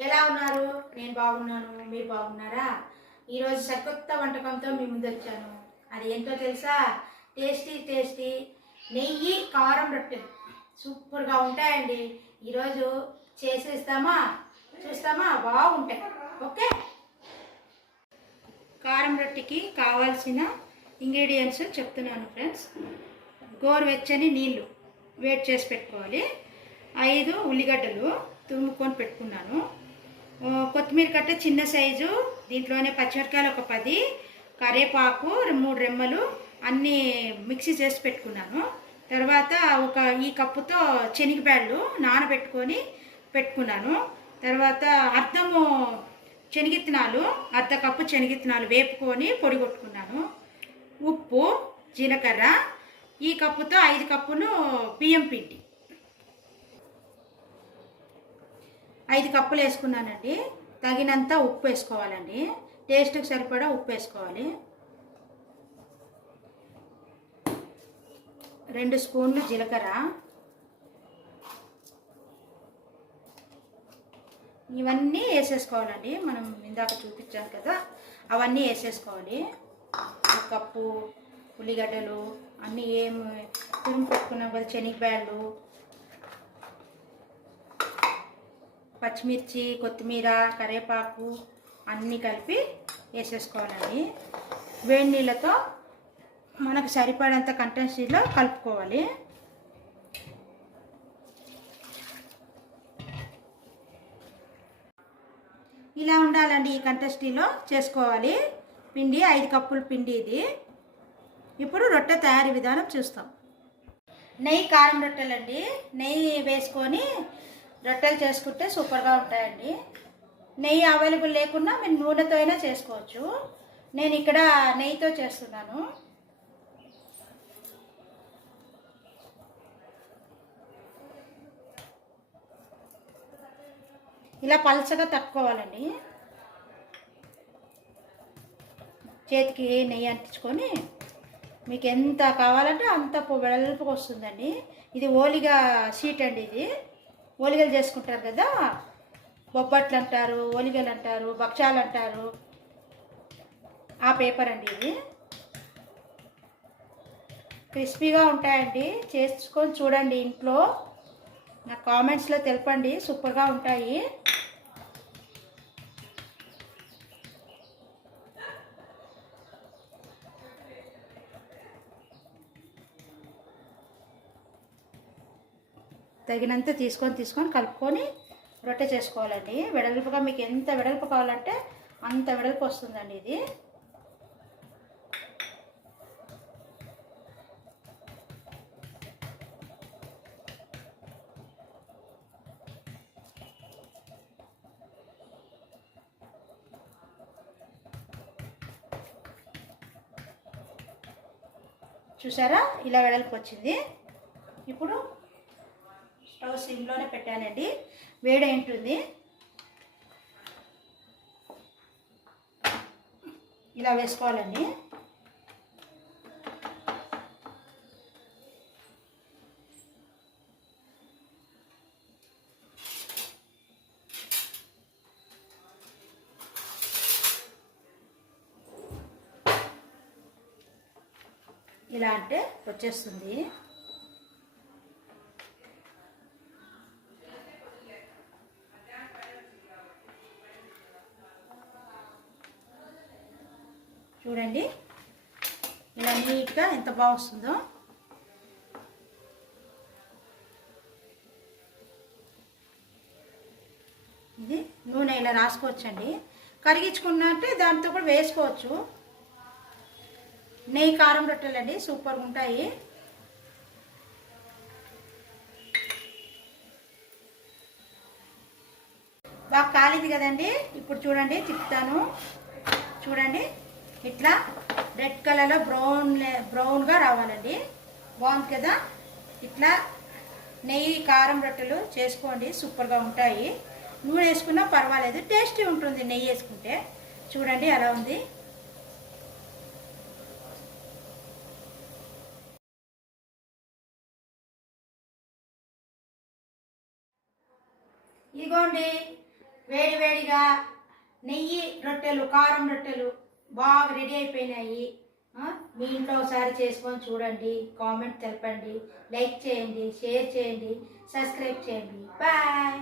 ఎలా ఉన్నారు? నేను బాగున్నాను మీరు బాగున్నారా? ఈరోజు సరికొత్త వంటకంతో మీ ముందు వచ్చాను అది ఏంటో తెలుసా? టేస్టీ టేస్టీ నెయ్యి కారం రొట్టెలు సూపర్గా ఉంటాయండి. ఈరోజు చేసేస్తామా? చూస్తామా? బాగుంటాయి. ఓకే? కారం రొట్టెకి కావాల్సిన ఇంగ్రీడియంట్స్ చెప్తున్నాను ఫ్రెండ్స్. గోరువెచ్చని నీళ్ళు వేడి చేసి పెట్టుకోవాలి. ఐదు ఉల్లిగడ్డలు తురుముకొని పెట్టుకున్నాను. కొత్తిమీర కట్ట చిన్న సైజు దీంట్లోనే పచ్చిమిరకాయలు ఒక పది కరేపాకు మూడు రెమ్మలు అన్నీ మిక్సీ చేసి పెట్టుకున్నాను. తర్వాత ఒక ఈ కప్పుతో శనగబ్యాళ్ళు నానబెట్టుకొని పెట్టుకున్నాను. తర్వాత అర్ధము శనగిత్తనాలు అర్ధ కప్పు శనగిత్తనాలు వేపుకొని పొడి కొట్టుకున్నాను. ఉప్పు జీలకర్ర ఈ కప్పుతో ఐదు కప్పును బియ్యం పిండి. ఐదు కప్పులు వేసుకున్నానండి. తగినంత ఉప్పు వేసుకోవాలండి. టేస్ట్కి సరిపడా ఉప్పు వేసుకోవాలి. రెండు స్పూన్లు జీలకర్ర. ఇవన్నీ వేసేసుకోవాలండి. మనం ఇందాక చూపించాం కదా అవన్నీ వేసేసుకోవాలి. ఒక కప్పు ఉల్లిగడ్డలు అన్నీ ఏం తురుము పెట్టుకున్నాం కదా శనగపాయలు పచ్చిమిర్చి కొత్తిమీర కరివేపాకు అన్నీ కలిపి వేసేసుకోవాలండి. వేడి నీళ్ళతో మనకు సరిపడేంత కంటెన్సీలో కలుపుకోవాలి. ఇలా ఉండాలండి ఈ కంటెస్టీలో చేసుకోవాలి. పిండి ఐదు కప్పుల పిండి ఇది. ఇప్పుడు రొట్టె తయారీ విధానం చూస్తాం. నెయ్యి కారం రొట్టెలండి. నెయ్యి వేసుకొని రొట్టెలు చేసుకుంటే సూపర్గా ఉంటాయండి. నెయ్యి అవైలబుల్ లేకున్నా మీరు నూనెతో అయినా చేసుకోవచ్చు. నేను ఇక్కడ నెయ్యితో చేస్తున్నాను. ఇలా పలచగా తట్టుకోవాలండి. చేతికి నెయ్యి అంటించుకొని మీకు ఎంత కావాలంటే అంత పొ- వెడల్పుగా వస్తుందండి. ఇది ఓలిగా షీట్ అండి ఇది. ఓలిగలు చేసుకుంటారు కదా? బొబ్బట్లు అంటారు ఓలిగలు అంటారు భక్షాలు అంటారు ఆ పేపర్ అండి ఇది. క్రిస్పీగా ఉంటాయండి. చేసుకొని చూడండి ఇంట్లో. నా కామెంట్స్లో తెలపండి. సూపర్గా ఉంటాయి. తగినంత తీసుకొని తీసుకొని కలుపుకొని రొట్టె చేసుకోవాలండి. వెడల్పుగా మీకు ఎంత వెడల్పు కావాలంటే అంత వెడల్పు వస్తుందండి ఇది. చూసారా? ఇలా వెడల్పు వచ్చింది. ఇప్పుడు స్టవ్ సిమ్లోనే పెట్టానండి. వేడైంటుంది ఇలా వేసుకోవాలండి. ఇలా అంటే వచ్చేస్తుంది. చూడండి. ఇలా నీట్గా ఎంత బాగా వస్తుందో. ఇది నూనె ఇలా రాసుకోవచ్చండి. కరిగించుకున్నట్టే దాంతో కూడా వేసుకోవచ్చు. నెయ్యి కారం రొట్టెలండి సూపర్గా ఉంటాయి. బాగా కాలింది కదండి. ఇప్పుడు చూడండి తిప్పుతాను. చూడండి. ఇట్లా రెడ్ కలర్లో బ్రౌన్ బ్రౌన్గా రావాలండి. బాగుంది కదా? ఇట్లా నెయ్యి కారం రొట్టెలు చేసుకోండి సూపర్గా ఉంటాయి. నూనె వేసుకున్నా పర్వాలేదు టేస్టీ ఉంటుంది నెయ్యి వేసుకుంటే. చూడండి ఎలా ఉంది. ఇదిగోండి వేడి వేడిగా నెయ్యి రొట్టెలు కారం రొట్టెలు బాగా రెడీ అయిపోయినాయి. మీ ఇంట్లో ఒకసారి చేసుకొని చూడండి కామెంట్ తెలపండి లైక్ చేయండి షేర్ చేయండి సబ్స్క్రైబ్ చేయండి. బాయ్